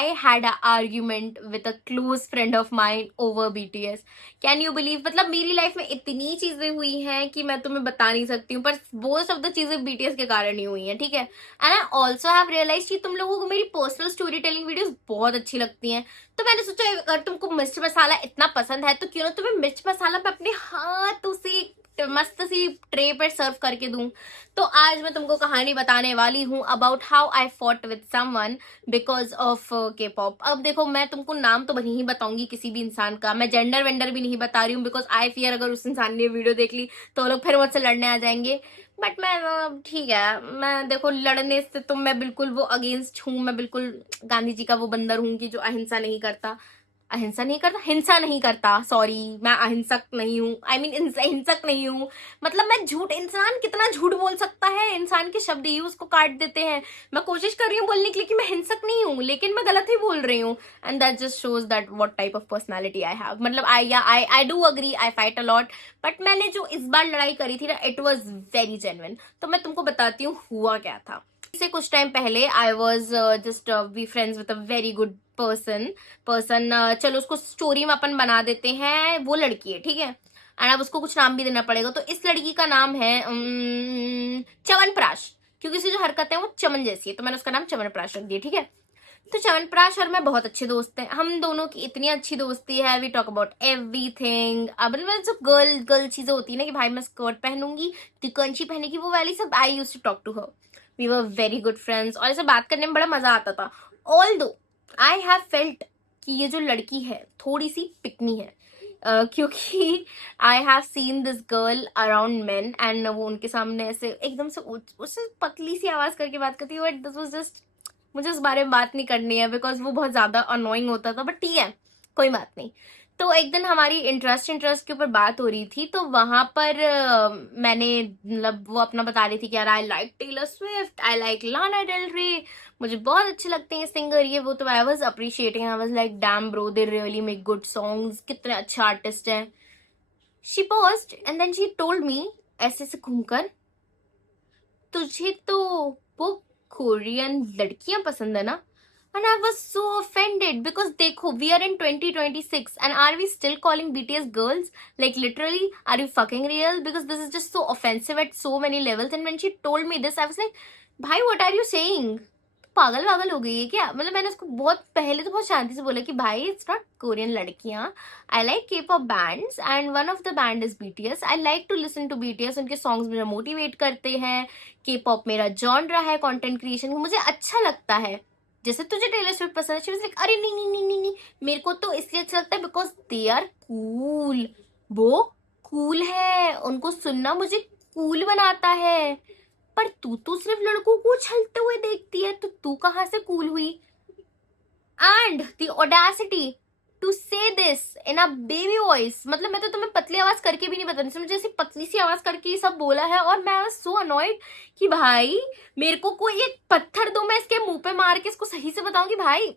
I had an argument with a close friend of mine over BTS. Can you believe? मतलब मेरी life में इतनी चीजें हुई हैं कि मैं तुम्हें बता नहीं सकती हूँ, पर मोस्ट ऑफ द चीजें BTS के कारण ही हुई हैं, ठीक है। And I also have realize कि तुम लोगों को मेरी पर्सनल स्टोरी टेलिंग वीडियोस बहुत अच्छी लगती हैं। तो मैंने सोचा अगर तुमको मिर्च मसाला इतना पसंद है तो क्यों ना तुम्हें मिर्च मसाला मैं अपने हाथों से मस्त सी ट्रे पर सर्व करके दूं। तो आज मैं तुमको कहानी बताने वाली हूँ about how I fought with someone because of के पॉप। अब देखो, मैं तुमको नाम तो नहीं बताऊंगी किसी भी इंसान का, मैं जेंडर वेंडर भी नहीं बता रही हूँ, बिकॉज आई फियर अगर उस इंसान ने वीडियो देख ली तो लोग फिर मुझसे लड़ने आ जाएंगे। बट मैं ठीक है, मैं देखो लड़ने से तो मैं बिल्कुल वो अगेंस्ट हूँ, मैं बिल्कुल गांधी जी का वो बंदर हूँ कि जो अहिंसा नहीं करता, अहिंसा नहीं करता, हिंसा नहीं करता, सॉरी, मैं अहिंसक नहीं हूँ, आई मीन हिंसक नहीं हूँ। मतलब मैं झूठ, इंसान कितना झूठ बोल सकता है, इंसान के शब्द ही उसको काट देते हैं। मैं कोशिश कर रही हूँ बोलने के लिए कि मैं हिंसक नहीं हूँ, लेकिन मैं गलत ही बोल रही हूँ। And that just shows that what type of personality I have. मतलब I do agree, I fight a lot, but मैंने जो इस बार लड़ाई करी थी ना, इट वॉज वेरी जेन्युइन। तो मैं तुमको बताती हूँ हुआ क्या था। से कुछ टाइम पहले I was just we friends with a very good person. चलो उसको स्टोरी में अपन बना देते हैं, वो लड़की है, ठीक है। एंड अब उसको कुछ नाम भी देना पड़ेगा, तो इस लड़की का नाम है च्यवनप्राश, क्योंकि उसकी जो हरकत है वो चमन जैसी है, तो मैंने उसका नाम च्यवनप्राश रख दिया, ठीक है। तो च्यवनप्राश और मैं बहुत अच्छे दोस्त हैं, हम दोनों की इतनी अच्छी दोस्ती है, वी टॉक अबाउट एवरीथिंग। अब मतलब जो गर्ल गर्ल चीजें होती है ना कि भाई मैं स्कर्ट पहनूंगी तो कंची पहनेगी, वो वाली सब I use to talk to her. We were very good friends और ऐसे बात करने में बड़ा मजा आता था। ऑल दो आई हैव फेल्ट कि ये जो लड़की है थोड़ी सी पिकनी है, क्योंकि I have seen this girl around main and वो उनके सामने ऐसे एकदम से उससे पतली सी आवाज करके बात करती है, बट दिस वाज जस्ट, मुझे उस बारे में बात नहीं करनी है बिकॉज वो बहुत ज्यादा अनोइंग होता था, बट ठीक है, कोई बात नहीं। तो एक दिन हमारी इंटरेस्ट के ऊपर बात हो रही थी, तो वहां पर मैंने मतलब वो अपना बता रही थी कि यार I like Taylor Swift, I like Lana Del Rey, मुझे बहुत अच्छे लगते हैं सिंगर ये वो। तो I was appreciating, I was like damn bro, they really make good songs, कितने अच्छे आर्टिस्ट हैं। She paused and then she told me ऐसे से घूमकर, तुझे तो वो कोरियन लड़कियां पसंद है ना। And I was so offended because देखो we are in 2026 and are we still calling BTS girls? Like literally, are you fucking real? Because this is just so offensive at so many levels. And when she told me this, I was like, भाई what are you saying? पागल पागल हो गई है क्या? मतलब मैंने उसको बहुत पहले तो बहुत शांति से बोला कि भाई इट्स नॉट कोरियन लड़कियां, I like K pop bands and one of the band is BTS। I like to listen to BTS, उनके सॉन्ग्स मुझे मोटिवेट करते हैं। के पॉप मेरा जॉनरा है कंटेंट क्रिएशन, मुझे अच्छा लगता है। जैसे तुझे टेलर स्विफ्ट पसंद है, शी वाज लाइक अरे नहीं नहीं नहीं नहीं नहीं, मेरे को तो इसलिए अच्छा लगता है बिकॉज दे आर कूल, वो कूल है, उनको सुनना मुझे कूल बनाता है। पर तू तो सिर्फ लड़कों को उछलते हुए देखती है, तो तू कहां से कूल हुई? एंड द ऑडेसिटी टू से this in a baby voice, मतलब मैं तो तुम्हें पतली आवाज करके भी नहीं बता रही, मुझे ऐसी पतली सी आवाज करके ये सब बोला है। और मैं वाज सो अनॉयड कि भाई मेरे को कोई एक पत्थर दो, मैं इसके मुंह पे मार के इसको सही से बताऊं कि भाई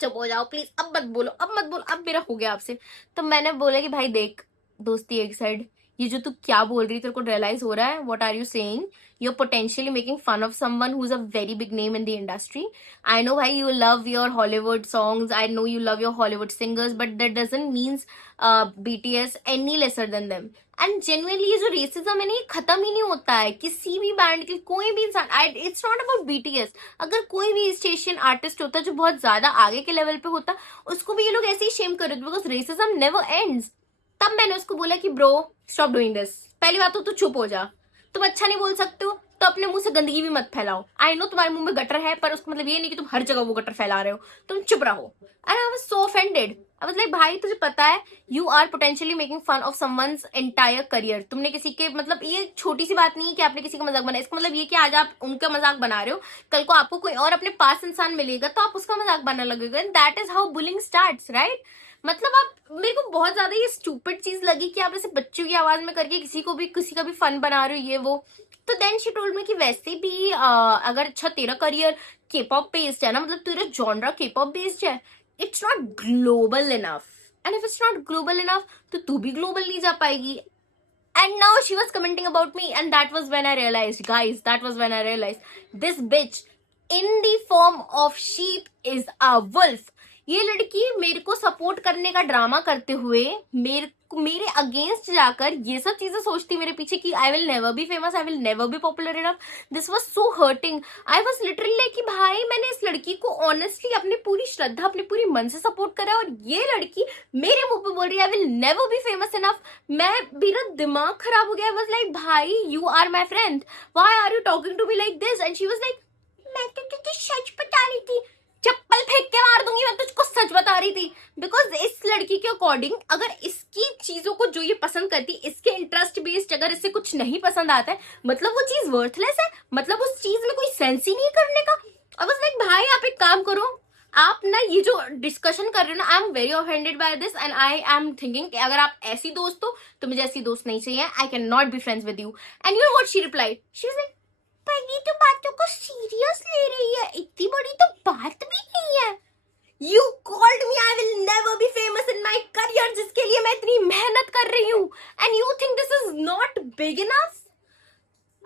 चुप हो जाओ प्लीज, अब मत बोलो, अब मत बोलो, अब मेरा हो गया आपसे। तो मैंने बोला कि भाई देख, दोस्ती एक साइड, ये जो तू क्या बोल रही तेरे को रियलाइज हो रहा है? What are you saying? you're potentially making fun of someone who's a very big name in the industry. I know why you love your Hollywood songs, I know you love your Hollywood singers, but that doesn't means BTS any lesser than them. And genuinely ये जो racism है ना, ये खत्म ही नहीं होता है किसी भी बैंड के, कोई भी इंसान। इट्स नॉट अबाउट BTS, अगर कोई भी स्टेशन आर्टिस्ट होता जो बहुत ज्यादा आगे के लेवल पे होता, उसको भी ये लोग ऐसे ही शेम कर रहे थे बिकॉज रेसिज्म नेवर एंड्स। तब मैंने उसको बोला कि ब्रो स्टॉप डूइंग दिस, पहली बात तो तू चुप हो जा, तुम अच्छा नहीं बोल सकते हो तो अपने मुंह से गंदगी भी मत फैलाओ। आई नो तुम्हारे मुंह में गटर है, पर उसका मतलब ये नहीं कि तुम हर जगह वो गटर फैला रहे हो, तुम चुप रहो। And I was so offended, I was like भाई तुझे पता है you are potentially making fun of someone's entire career. तुमने किसी के, मतलब ये छोटी सी बात नहीं है कि आपने किसी का मजाक बनाया, इसका मतलब ये कि आज आप उनका मजाक बना रहे हो, कल को आपको कोई और अपने पास इंसान मिलेगा तो आप उसका मजाक बनाने लगेगा, and that is how bullying starts, right? मतलब आप, मेरे को बहुत ज्यादा ये स्टूपिड चीज लगी कि आप ऐसे बच्चों की आवाज में करके किसी को भी, किसी का भी फन बना रहे हो ये वो। तो देन शी टोल्ड मी कि वैसे भी अगर अच्छा तेरा करियर के पॉप बेस्ड है ना, मतलब तेरा जॉनरा के पॉप बेस्ड है, it's not global enough, and if it's not global enough तो तू भी ग्लोबल नहीं जा पाएगी। And now she was commenting about me, and that was when I realized, guys, that was when I realized this bitch in the form of sheep is a wolf. ये लड़की मेरे को सपोर्ट करने का drama करते हुए मेरे against जाकर ये सब चीजें सोचती मेरे पीछे कि आई will never be famous, I will never B popular enough. This was so hurting. I was literally like कि भाई मैंने इस लड़की को ऑनेस्टली अपनी पूरी श्रद्धा, अपने पूरी मन से सपोर्ट करा है, और ये लड़की मेरे मुंह पे बोल रही है I will never be famous enough. मेरा दिमाग खराब हो गया। आई वाज लाइक भाई you are my friend, why are you talking to me like this? And she was like मैं तो तुझे सच बता रही थी। चप्पल फेंक के मार दूंगी, मैं तुझको सच बता रही थी। बिकॉज इस लड़की के अकॉर्डिंग अगर इसकी चीजों को जो ये पसंद करती, इसके इंटरेस्ट बेस्ड अगर इसे कुछ नहीं पसंद आता है, मतलब वो चीज वर्थलेस है, मतलब उस चीज में कोई सेंस ही नहीं करने का। और बस लाइक भाई आप एक काम करो, आप ना ये जो डिस्कशन कर रहे हो ना, I am very offended by this and I am thinking कि अगर आप ऐसी दोस्त हो तो मुझे ऐसी दोस्त नहीं चाहिए। I can not be friends with you. And you know what she replied? She was like पर ये तो बातों को सीरियस ले रही है, इतनी बड़ी तो बात भी नहीं है। You called me I will never be famous in my career, जिसके लिए मैं इतनी मेहनत कर रही हूँ, and you think this is not big enough?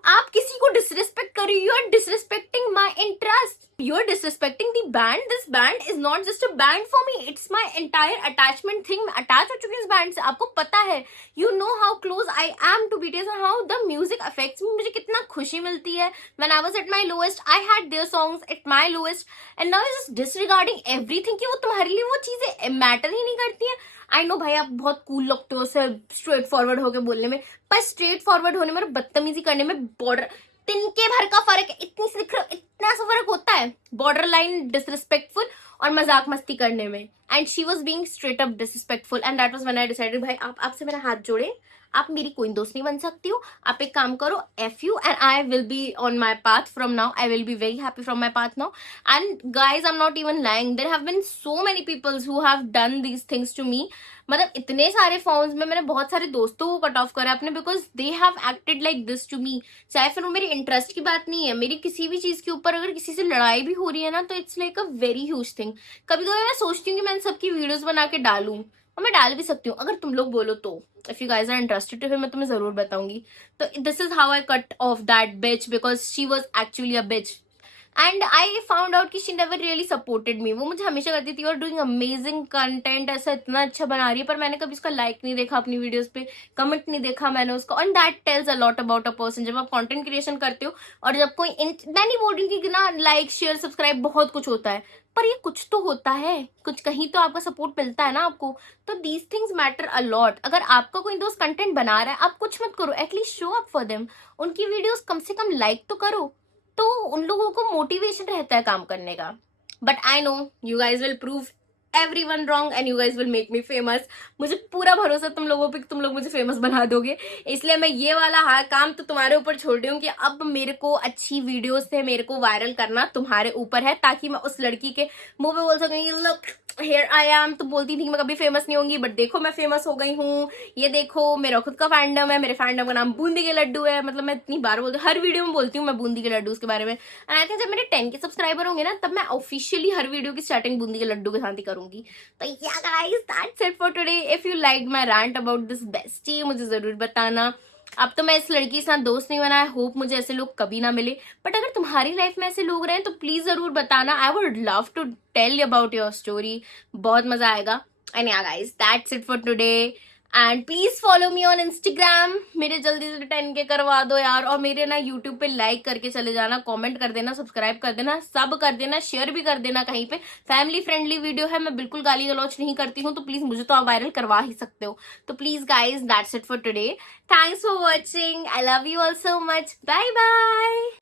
आप किसी को डिसरिस्पेक्ट कर रही हो, you are disrespecting my interest, you are disrespecting the band. This band is not just a band for me, it's my entire attachment thing. मैं attach हो चुकी हूँ इस बैंड से, आपको पता है। You know how close I am to BTS and how the music affects me. मुझे कितना खुशी मिलती है। When I was at my lowest I had their songs at my lowest, and now is just disregarding everything कि वो तुम्हारे लिए वो चीजें मैटर ही नहीं करती है। आई नो भाई आप बहुत कूल लगते हो स्ट्रेट फॉरवर्ड होके बोलने में, पर स्ट्रेट फॉरवर्ड होने में और बदतमीजी करने में बॉर्डर तिनके भर का फर्क है। इतना सा फर्क होता है बॉर्डर लाइन डिसरिस्पेक्टफुल और मजाक मस्ती करने में। And she was being straight up disrespectful and that was when I decided भाई आपसे मेरा हाथ जोड़े, आप मेरी कोई दोस्त नहीं बन सकती हो। आप एक काम करो, F you and I will be on my path from now. I will be very happy from my path now. And guys I am not even lying, there have been so many peoples who have done these things to me. मतलब इतने सारे forms में मैंने बहुत सारे दोस्तों को cut off करा अपने, because they have acted like this to me. चाहे फिर वो मेरी इंटरेस्ट की बात नहीं है, मेरी किसी भी चीज के ऊपर अगर किसी से लड़ाई भी हो रही है ना, तो it's like a very huge thing. कभी कभी मैं सोचती हूँ कि मैं इन सबकी वीडियोस बना के डालूं, और मैं डाल भी सकती हूँ अगर तुम लोग बोलो तो। If you guys are interested तो फिर मैं तुम्हें जरूर बताऊंगी। तो this is how I cut off that bitch, because she was actually a bitch. And I found out कि she never really supported me. वो मुझे हमेशा कहती थी और डूइंग अमेजिंग कंटेंट, ऐसा इतना अच्छा बना रही है, पर मैंने कभी उसका लाइक नहीं देखा अपनी वीडियोस पे, कमेंट नहीं देखा मैंने उसका। And that tells a lot about a person. जब आप कंटेंट क्रिएशन करते हो और जब कोई मैं नहीं बोल रही कि ना लाइक शेयर सब्सक्राइब बहुत कुछ होता है, पर ये कुछ तो होता है, कुछ कहीं तो आपका सपोर्ट मिलता है ना आपको। तो these things matter a lot. अगर आपका कोई दोस्त कंटेंट बना रहा है, आप कुछ मत करो, at least show up for them. उनकी वीडियोस कम से कम लाइक तो करो, तो उन लोगों को मोटिवेशन रहता है काम करने का। But I know you guys will prove everyone wrong and you guys will make me famous। मुझे पूरा भरोसा तुम लोगों पे कि तुम लोग मुझे फेमस बना दोगे, इसलिए मैं ये वाला काम तो तुम्हारे ऊपर छोड़ रही हूँ कि अब मेरे को अच्छी वीडियो से मेरे को वायरल करना तुम्हारे ऊपर है, ताकि मैं उस लड़की के मुंह पे बोल सकूंगी लुक हियर आई एम। तो बोलती थी मैं कभी फेमस नहीं होंगी, बट देखो मैं फेमस हो गई हूँ, ये देखो मेरा खुद का फैंडम है, मेरे फैंडम का नाम बूंदी के लड्डू है। मतलब मैं इतनी बार बोलती हूँ, हर वीडियो में बोलती हूँ मैं बूंदी के लड्डू के बारे में। एंड आई थिंक जब मेरे 10 के सब्सक्राइबर होंगे ना, तब मैं ऑफिशियली हर वीडियो की स्टार्टिंग बूंदी के लड्डू के साथ ही करूंगी। तो yeah guys, that's it for today. If you liked my rant about this bestie, मुझे जरूर बताना। अब तो मैं इस लड़की के साथ दोस्त नहीं बना, आई होप मुझे ऐसे लोग कभी ना मिले, बट अगर तुम्हारी लाइफ में ऐसे लोग रहे तो प्लीज जरूर बताना। I would love to tell you about your story, बहुत मजा आएगा। And yeah guys, that's it for today and please follow me on Instagram. मेरे जल्दी से 10 के करवा दो यार, और मेरे ना यूट्यूब पे लाइक करके चले जाना, कमेंट कर देना, सब्सक्राइब कर देना, सब कर देना, शेयर भी कर देना कहीं पे। फैमिली फ्रेंडली वीडियो है, मैं बिल्कुल गाली गलौच नहीं करती हूँ, तो प्लीज मुझे तो आप वायरल करवा ही सकते हो। तो please guys, that's it for today. Thanks for watching, I love you all so much, bye bye.